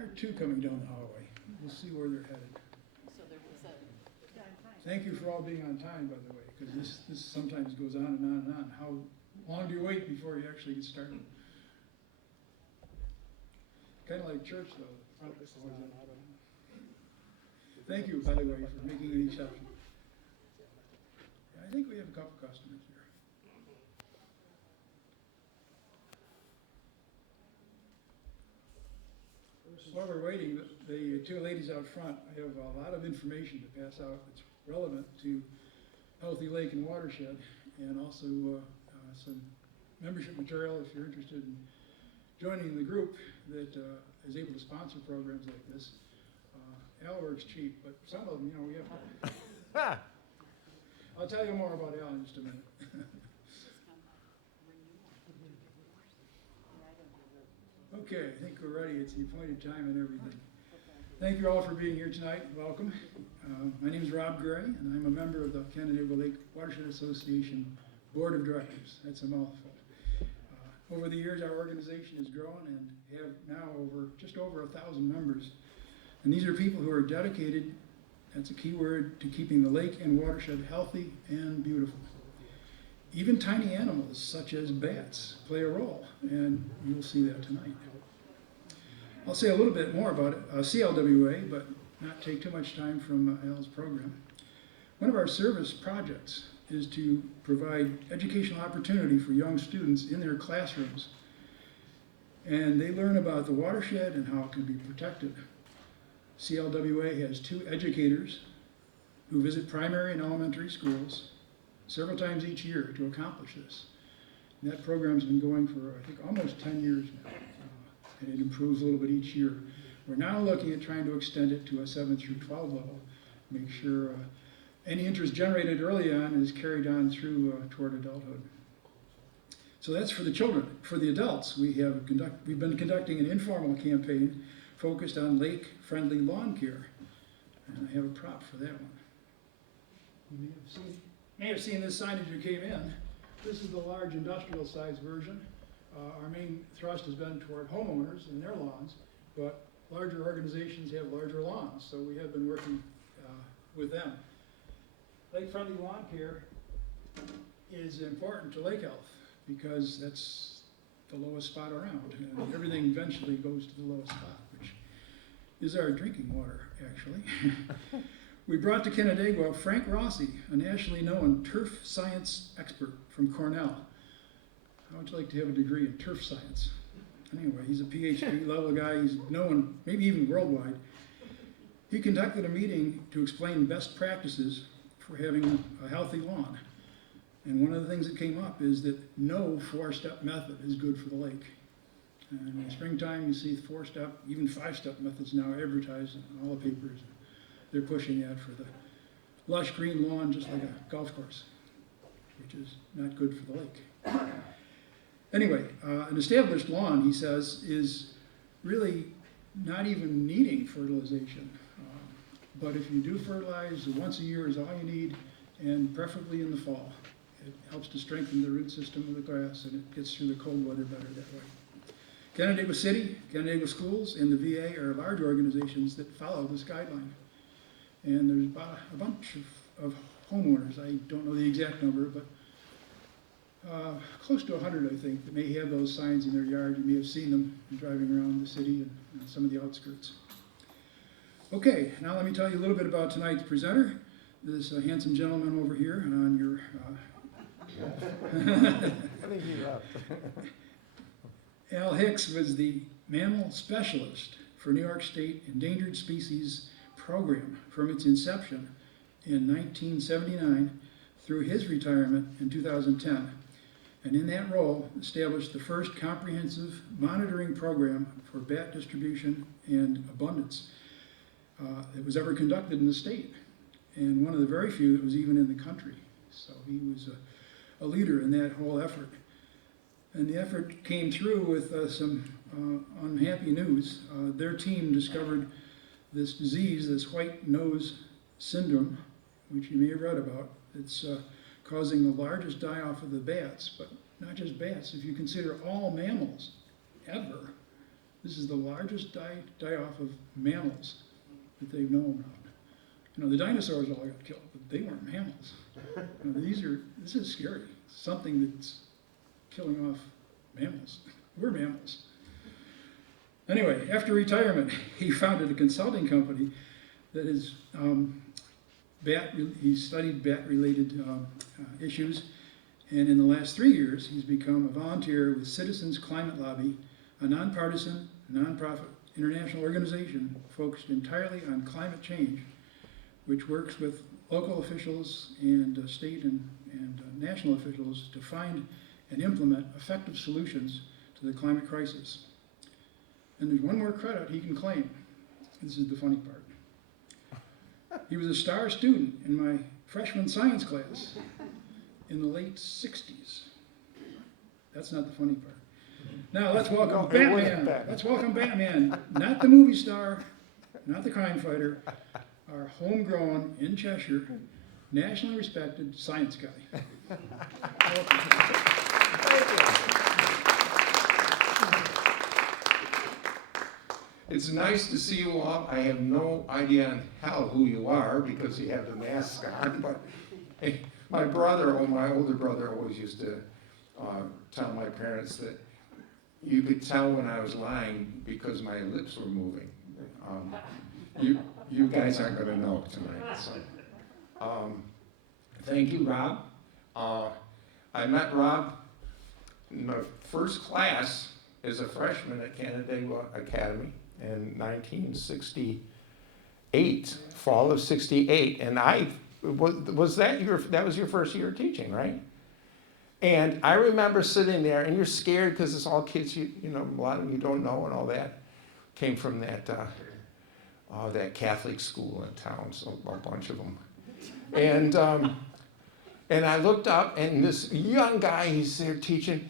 are two coming down the hallway. We'll see where they're headed. So there was a, Thank you for all being on time, by the way, because this sometimes goes on and on and on. How long do you wait before you actually get started? Kind of like church, though. Thank you, by the way, for making an exception. I think we have a couple customers here. While we're waiting, the two ladies out front, I have a lot of information to pass out that's relevant to healthy lake and watershed, and also some membership material if you're interested in joining the group that is able to sponsor programs like this. Al works cheap, but some of them, you know, we have to. I'll tell you more about Al in just a minute. Okay, I think we're ready. It's the appointed time and everything. Thank you all for being here tonight. Welcome. My name is Rob Gray, and I'm a member of the Canandaigua Lake Watershed Association Board of Directors. That's a mouthful. Over the years, our organization has grown and have now just over 1,000 members. And these are people who are dedicated, that's a key word, to keeping the lake and watershed healthy and beautiful. Even tiny animals, such as bats, play a role, and you'll see that tonight. I'll say a little bit more about CLWA, but not take too much time from Al's program. One of our service projects is to provide educational opportunity for young students in their classrooms. And they learn about the watershed and how it can be protected. CLWA has 2 educators who visit primary and elementary schools several times each year to accomplish this. And that program's been going for, I think, almost 10 years now, and it improves a little bit each year. We're now looking at trying to extend it to a 7 through 12 level, make sure any interest generated early on is carried on through toward adulthood. So that's for the children. For the adults, we've been conducting an informal campaign focused on lake-friendly lawn care, and I have a prop for that one. You may have seen this sign as you came in. This is the large industrial size version. Our main thrust has been toward homeowners and their lawns, but larger organizations have larger lawns, so we have been working with them. Lake-friendly lawn care is important to lake health because that's the lowest spot around. And everything eventually goes to the lowest spot, which is our drinking water, actually. We brought to Canandaigua Frank Rossi, a nationally known turf science expert from Cornell. How would you like to have a degree in turf science? Anyway, he's a PhD level guy. He's known, maybe even worldwide. He conducted a meeting to explain best practices for having a healthy lawn. And one of the things that came up is that no 4-step method is good for the lake. And in the springtime, you see 4-step, even 5-step methods now advertised in all the papers. They're pushing that for the lush green lawn, just like a golf course, which is not good for the lake. Anyway, an established lawn, he says, is really not even needing fertilization. But if you do fertilize, once a year is all you need, and preferably in the fall. It helps to strengthen the root system of the grass, and it gets through the cold weather better that way. Canandaigua City, Canandaigua Schools, and the VA are large organizations that follow this guideline. And there's about a bunch of homeowners, I don't know the exact number, but close to 100, I think, that may have those signs in their yard. You may have seen them driving around the city and some of the outskirts. Okay, now let me tell you a little bit about tonight's presenter. This handsome gentleman over here on your... I think he left. Al Hicks was the mammal specialist for New York State Endangered Species Program from its inception in 1979 through his retirement in 2010. And in that role, established the first comprehensive monitoring program for bat distribution and abundance that was ever conducted in the state, and one of the very few that was even in the country. So he was a leader in that whole effort. And the effort came through with some unhappy news. Their team discovered this disease, this white nose syndrome, which you may have read about. It's causing the largest die-off of the bats, but not just bats. If you consider all mammals ever, This is the largest die-off of mammals that they've known around. You know, the dinosaurs all got killed, but they weren't mammals. You know, this is scary. Something that's killing off mammals. We're mammals. Anyway, after retirement, he founded a consulting company that is he studied bat-related issues, and in the last 3 years, he's become a volunteer with Citizens Climate Lobby, a nonpartisan, nonprofit international organization focused entirely on climate change, which works with local officials and state and national officials to find and implement effective solutions to the climate crisis. And there's one more credit he can claim. This is the funny part. He was a star student in my freshman science class in the late 60s. That's not the funny part. Now let's welcome Batman. Let's welcome Batman. Not the movie star, not the crime fighter, our homegrown, in Cheshire, nationally respected science guy. It's nice to see you all. I have no idea in hell who you are because you have the mask on, but hey, my older brother always used to tell my parents that you could tell when I was lying because my lips were moving. You guys aren't going to know tonight. So, thank you, Rob. I met Rob in my first class as a freshman at Canandaigua Academy in 1968, fall of '68, and that was your first year of teaching, right? And I remember sitting there, and you're scared because it's all kids you know, a lot of them you don't know, and all that came from that Catholic school in town, so a bunch of them. And I looked up, and this young guy, he's there teaching,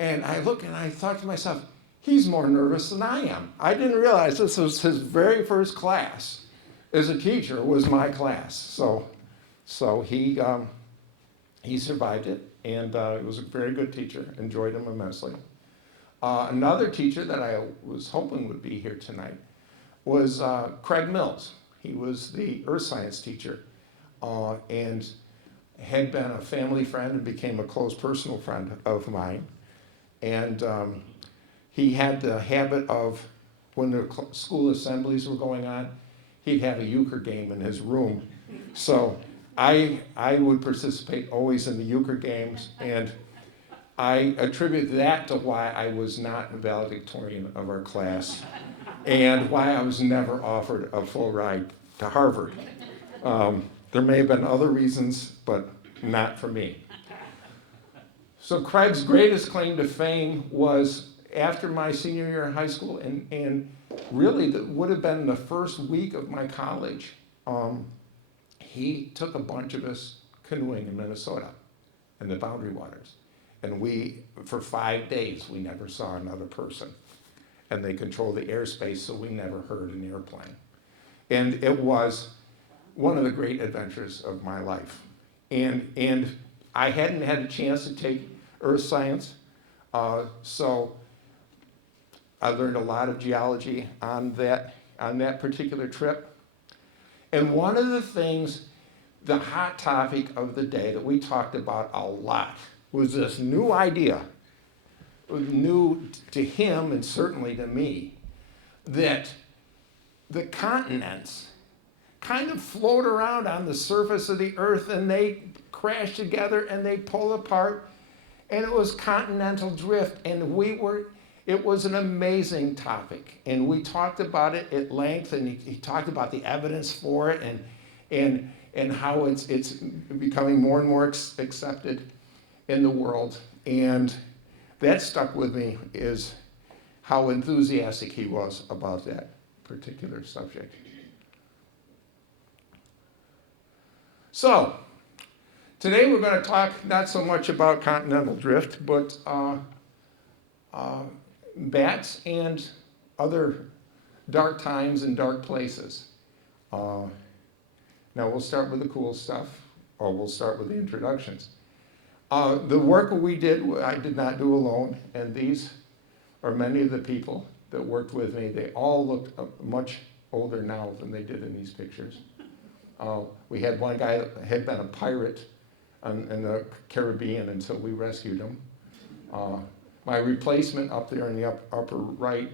and I look and I thought to myself, he's more nervous than I am. I didn't realize this was his very first class as a teacher, was my class. So he survived it, and he was a very good teacher. Enjoyed him immensely. Another teacher that I was hoping would be here tonight was Craig Mills. He was the earth science teacher, and had been a family friend and became a close personal friend of mine. And he had the habit of, when the school assemblies were going on, he'd have a euchre game in his room. So I would participate always in the euchre games, and I attribute that to why I was not a valedictorian of our class and why I was never offered a full ride to Harvard. There may have been other reasons, but not for me. So Craig's greatest claim to fame was after my senior year in high school, and really that would have been the first week of my college. He took a bunch of us canoeing in Minnesota in the Boundary Waters. And for 5 days, we never saw another person. And they controlled the airspace, so we never heard an airplane. And it was one of the great adventures of my life. And I hadn't had a chance to take earth science, so I learned a lot of geology on that particular trip. And one of the things, the hot topic of the day that we talked about a lot was this new idea, new to him and certainly to me, that the continents kind of float around on the surface of the earth and they crash together and they pull apart, and it was continental drift, and it was an amazing topic, and we talked about it at length, and he talked about the evidence for it and how it's becoming more and more accepted in the world. And that stuck with me, is how enthusiastic he was about that particular subject. So today we're going to talk not so much about continental drift, but bats and other dark times and dark places. Now we'll start with the cool stuff, or we'll start with the introductions. The work we did, I did not do alone, and these or many of the people that worked with me, they all looked much older now than they did in these pictures. We had one guy that had been a pirate in the Caribbean until we rescued him. My replacement up there in the upper right,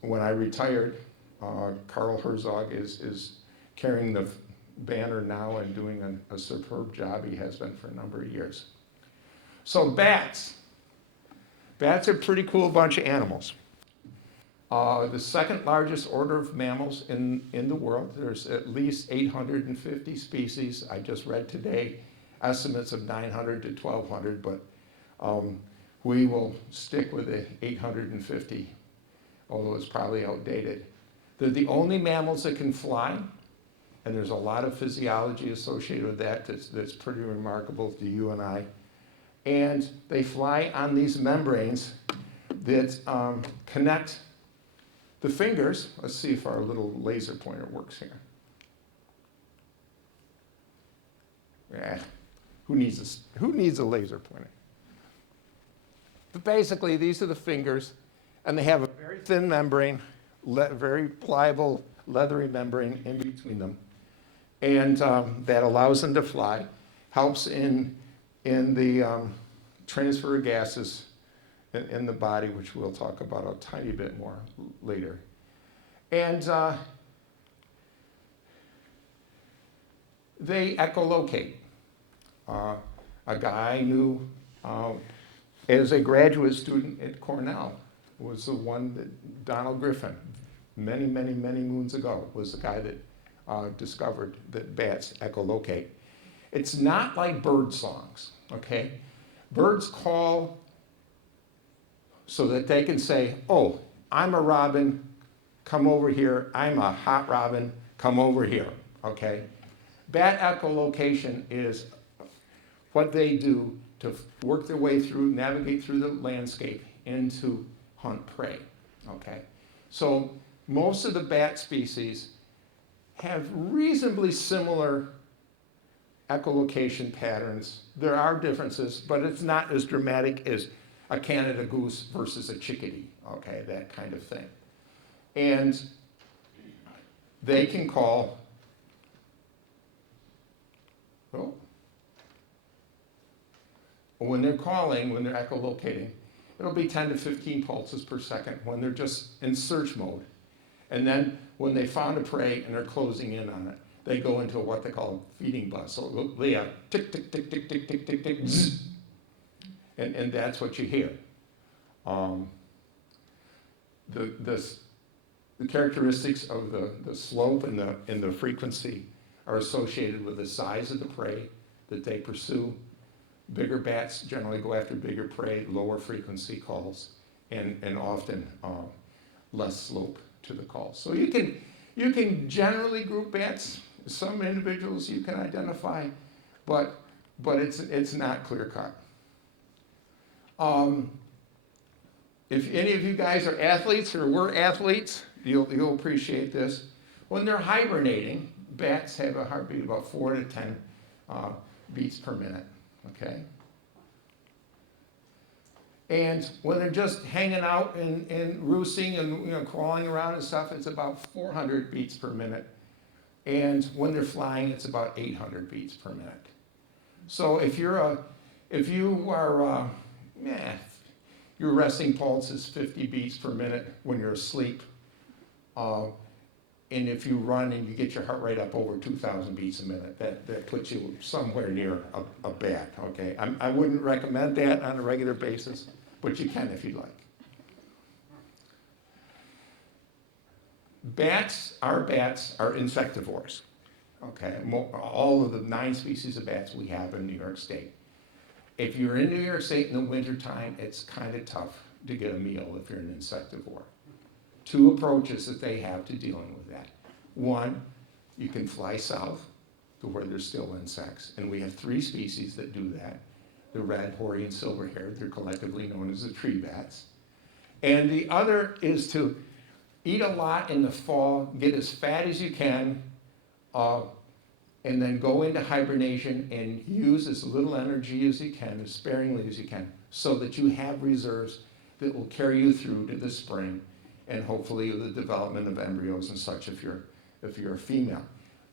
when I retired, Carl Herzog is carrying the banner now and doing a superb job. He has been for a number of years. So bats. Bats are a pretty cool bunch of animals. The second largest order of mammals in the world. There's at least 850 species. I just read today estimates of 900 to 1,200, but we will stick with the 850, although it's probably outdated. They're the only mammals that can fly, and there's a lot of physiology associated with that that's pretty remarkable to you and I. And they fly on these membranes that connect the fingers. Let's see if our little laser pointer works here. Yeah, who needs a laser pointer? But basically, these are the fingers, and they have a very thin membrane, very pliable, leathery membrane in between them, and that allows them to fly, helps in the transfer of gases in the body, which we'll talk about a tiny bit more later. And they echolocate. A guy I knew as a graduate student at Cornell was the one that Donald Griffin, many moons ago, was the guy that discovered that bats echolocate. It's not like bird songs, okay? Birds call so that they can say, oh, I'm a robin, come over here. I'm a hot robin, come over here, okay? Bat echolocation is what they do to work their way through, navigate through the landscape and to hunt prey, okay? So most of the bat species have reasonably similar echolocation patterns. There are differences, but it's not as dramatic as a Canada goose versus a chickadee, okay, that kind of thing. And they can call, when they're calling, when they're echolocating, it'll be 10 to 15 pulses per second when they're just in search mode. And then when they found a prey and they're closing in on it, they go into what they call a feeding buzz. So they have tick, tick, tick, tick, tick, tick, tick, tick, zzz. And that's what you hear. The characteristics of the slope and the frequency are associated with the size of the prey that they pursue. Bigger bats generally go after bigger prey, lower frequency calls, and often less slope to the call. So you can generally group bats. Some individuals you can identify, but it's not clear cut. If any of you guys are athletes or were athletes, you'll appreciate this. When they're hibernating, bats have a heartbeat of about 4 to 10 beats per minute. Okay. And when they're just hanging out and roosting and crawling around and stuff, it's about 400 beats per minute. And when they're flying, it's about 800 beats per minute. So if your resting pulse is 50 beats per minute when you're asleep, and if you run and you get your heart rate up over 2,000 beats a minute, that puts you somewhere near a bat, okay? I wouldn't recommend that on a regular basis, but you can if you'd like. Bats are insectivores, okay? All of the 9 species of bats we have in New York State. If you're in New York State in the wintertime, it's kind of tough to get a meal if you're an insectivore. 2 approaches that they have to dealing with that. One, you can fly south to where there's still insects, and we have 3 species that do that. The red, hoary, and silver-haired, they're collectively known as the tree bats. And the other is to eat a lot in the fall, get as fat as you can, and then go into hibernation and use as little energy as you can, as sparingly as you can, so that you have reserves that will carry you through to the spring and hopefully the development of embryos and such if you're a female.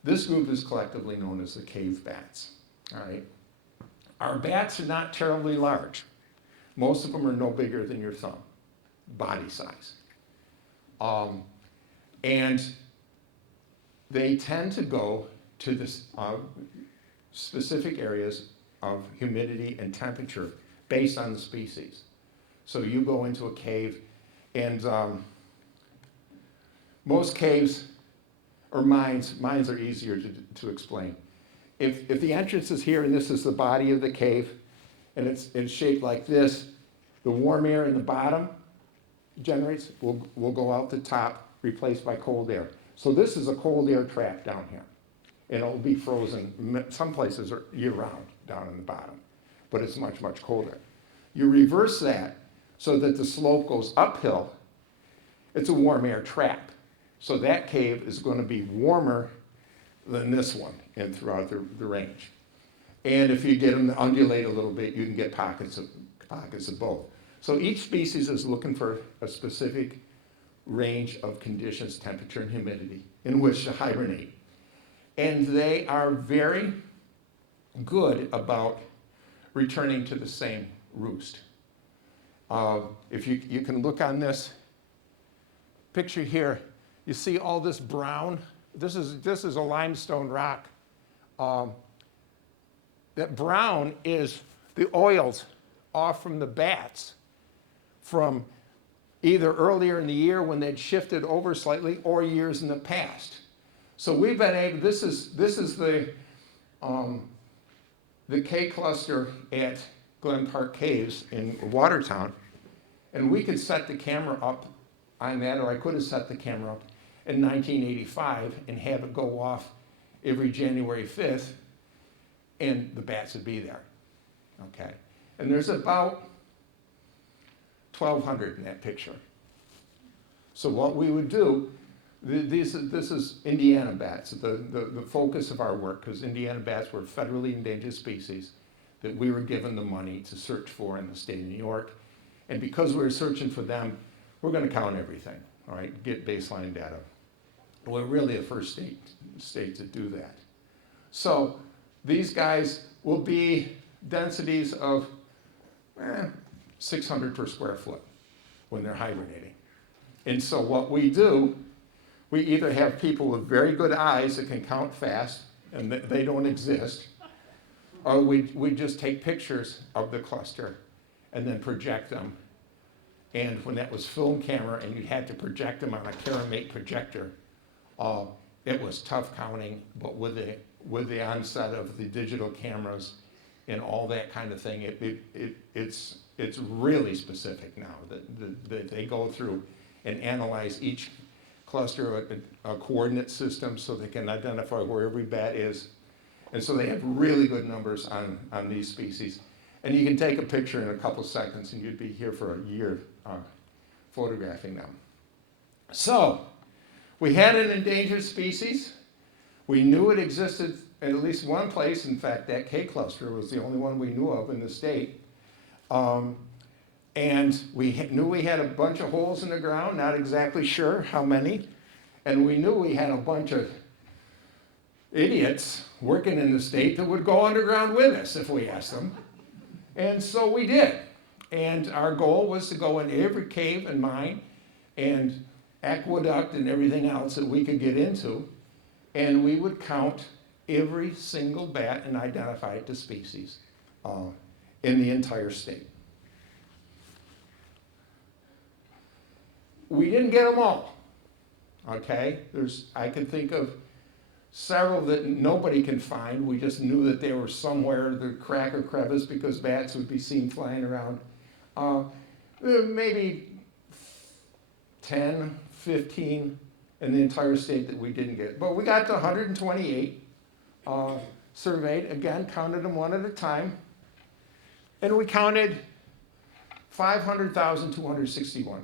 This group is collectively known as the cave bats. All right. Our bats are not terribly large. Most of them are no bigger than your thumb, body size. And they tend to go to this specific areas of humidity and temperature based on the species. So you go into a cave, and most caves, or mines are easier to explain. If the entrance is here and this is the body of the cave, and it's shaped like this, the warm air in the bottom generates, will go out the top, replaced by cold air. So this is a cold air trap down here. And it'll be frozen, some places are year-round down in the bottom, but it's much, much colder. You reverse that so that the slope goes uphill. It's a warm air trap. So that cave is going to be warmer than this one and throughout the range. And if you get them to undulate a little bit, you can get pockets of both. So each species is looking for a specific range of conditions, temperature and humidity, in which to hibernate. And they are very good about returning to the same roost. If you can look on this picture here, you see all this brown. This is a limestone rock. That brown is the oils off from the bats from either earlier in the year when they'd shifted over slightly or years in the past. So we've been able, this is the K cluster at Glen Park Caves in Watertown, and we could set the camera up on that, or I could have set the camera up in 1985 and have it go off every January 5th, and the bats would be there, okay? And there's about 1,200 in that picture. So what we would do, this is Indiana bats, the focus of our work, because Indiana bats were federally endangered species that we were given the money to search for in the state of New York. And because we were searching for them, we're going to count everything, all right, get baseline data. We're really the first state to do that. So these guys will be densities of 600 per square foot when they're hibernating. And so what we do, we either have people with very good eyes that can count fast, and they don't exist, or we just take pictures of the cluster and then project them. And when that was film camera and you had to project them on a Caramate projector, it was tough counting, but with the onset of the digital cameras and all that kind of thing, it's really specific now that they go through and analyze each cluster a coordinate system so they can identify where every bat is. And so they have really good numbers on these species. And you can take a picture in a couple seconds and you'd be here for a year photographing them. So we had an endangered species. We knew it existed at least one place. In fact, that K cluster was the only one we knew of in the state. And we knew we had a bunch of holes in the ground, not exactly sure how many. And we knew we had a bunch of idiots working in the state that would go underground with us if we asked them. And so we did. And our goal was to go in every cave and mine and aqueduct and everything else that we could get into. And we would count every single bat and identify it to species in the entire state. We didn't get them all, okay? I can think of several that nobody can find. We just knew that they were somewhere, the crack or crevice, because bats would be seen flying around. Maybe 10, 15 in the entire state that we didn't get. But we got to 128 surveyed, again, counted them one at a time. And we counted 500,261.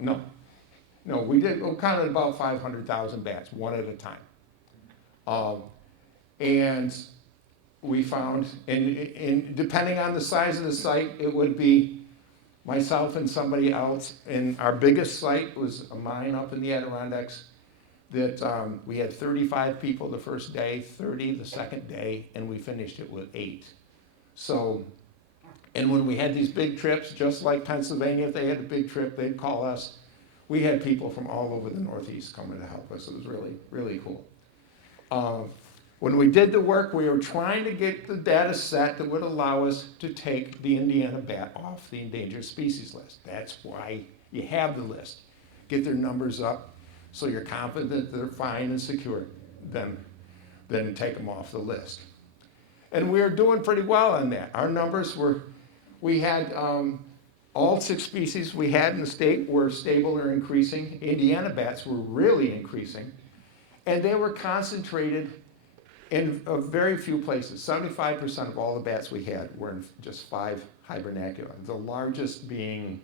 No, we counted about 500,000 bats, one at a time. And we found, and depending on the size of the site, it would be myself and somebody else, and our biggest site was a mine up in the Adirondacks that we had 35 people the first day, 30 the second day, and we finished it with 8. So, and when we had these big trips, just like Pennsylvania, if they had a big trip, they'd call us. We had people from all over the Northeast coming to help us. It was really, really cool. When we did the work, we were trying to get the data set that would allow us to take the Indiana bat off the endangered species list. That's why you have the list. Get their numbers up so you're confident they're fine and secure, then take them off the list. And we were doing pretty well on that. Our numbers were, we had all 6 species we had in the state were stable or increasing. Indiana bats were really increasing. And they were concentrated in very few places. 75% of all the bats we had were in just 5 hibernacula, the largest being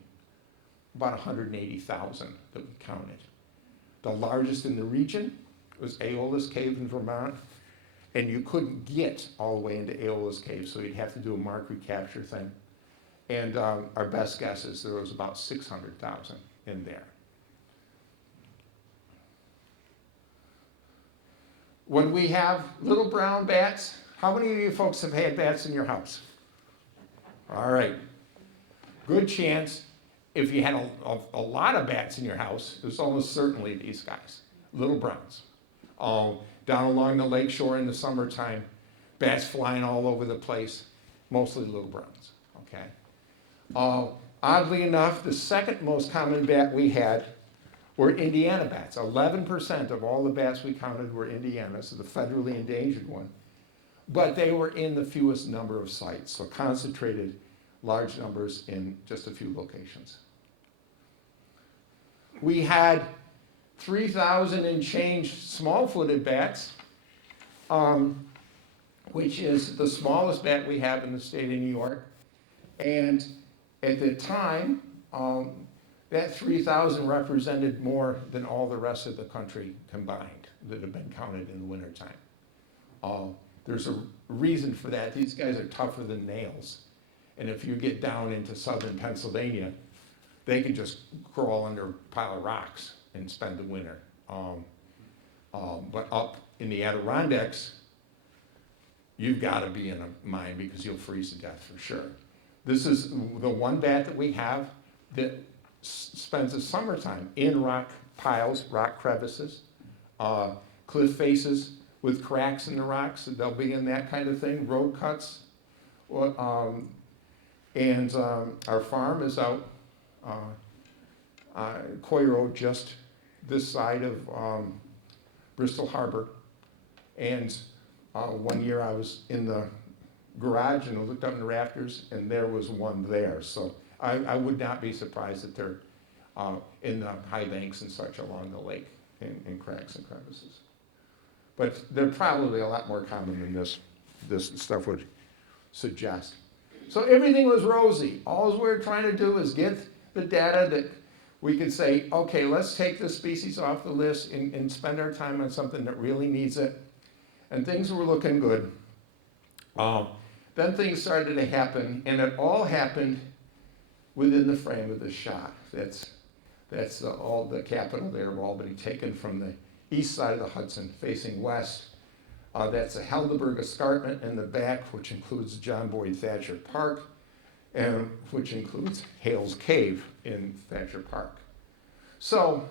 about 180,000 that we counted. The largest in the region was Aeolus Cave in Vermont, and you couldn't get all the way into Aeolus Cave, so you'd have to do a mark recapture thing. And our best guess is there was about 600,000 in there. When we have little brown bats, how many of you folks have had bats in your house? All right. Good chance, if you had a lot of bats in your house, it was almost certainly these guys, little browns. Down along the lake shore in the summertime, bats flying all over the place, mostly little browns, okay? Oddly enough, the second most common bat we had were Indiana bats. 11% of all the bats we counted were Indiana, so the federally endangered one. But they were in the fewest number of sites, so concentrated large numbers in just a few locations. We had 3,000 and change small-footed bats, which is the smallest bat we have in the state of New York. And at the time, that 3,000 represented more than all the rest of the country combined that have been counted in the wintertime. There's a reason for that. These guys are tougher than nails. And if you get down into southern Pennsylvania, they can just crawl under a pile of rocks and spend the winter. But up in the Adirondacks, you've got to be in a mine because you'll freeze to death for sure. This is the one bat that we have that spends the summertime in rock piles, rock crevices, cliff faces with cracks in the rocks. They'll be in that kind of thing, road cuts. And our farm is out Coy Road, just this side of Bristol Harbor. And one year I was in the garage and I looked up in the rafters and there was one there. So I would not be surprised that they're in the high banks and such along the lake in cracks and crevices. But they're probably a lot more common than this stuff would suggest. So everything was rosy. All we were trying to do is get the data that we could say, okay, let's take this species off the list and spend our time on something that really needs it. And things were looking good. Then things started to happen, and it all happened within the frame of the shot. That's all the capital there of Albany, taken from the east side of the Hudson, facing west. That's the Helderberg Escarpment in the back, which includes John Boyd Thatcher Park, and which includes Hales Cave in Thatcher Park. So,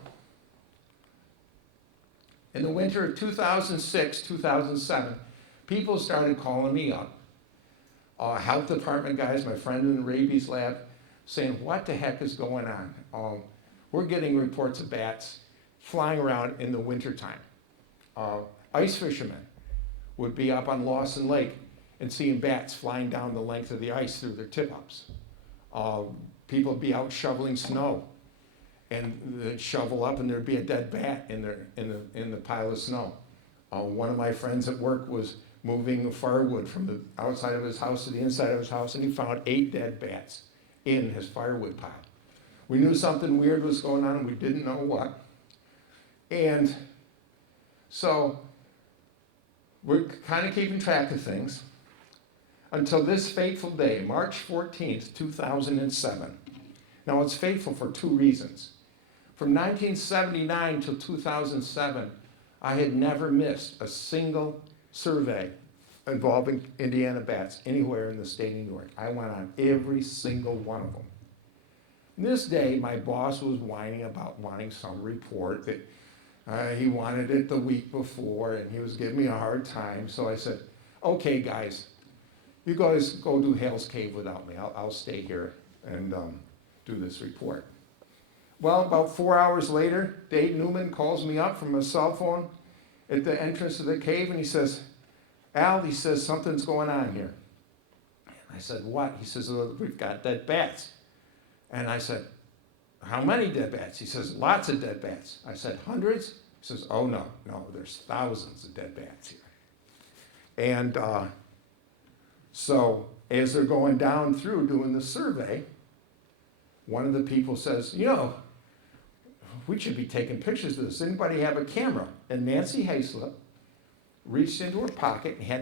in the winter of 2006, 2007, people started calling me up. Health department guys, my friend in the rabies lab, saying, what the heck is going on? We're getting reports of bats flying around in the wintertime. Ice fishermen would be up on Lawson Lake and seeing bats flying down the length of the ice through their tip-ups. People would be out shoveling snow, and they'd shovel up and there'd be a dead bat in the pile of snow. One of my friends at work was moving firewood from the outside of his house to the inside of his house, and he found 8 dead bats in his firewood pile. We knew something weird was going on, and we didn't know what. And so we're kind of keeping track of things until this fateful day, March 14th, 2007. Now, it's fateful for two reasons. From 1979 till 2007, I had never missed a single survey involving Indiana bats anywhere in the state of New York. I went on every single one of them. This day, my boss was whining about wanting some report that he wanted it the week before, and he was giving me a hard time. So I said, okay, guys, you guys go do Hale's Cave without me. I'll stay here and do this report. Well, about 4 hours later, Dave Newman calls me up from a cell phone at the entrance of the cave, and he says, Al, he says, something's going on here. And I said, what? He says, well, we've got dead bats. And I said, how many dead bats? He says, lots of dead bats. I said, hundreds? He says, oh, no, there's thousands of dead bats here. And so as they're going down through doing the survey, one of the people says, we should be taking pictures of this. Anybody have a camera? And Nancy Hayslip reached into her pocket and had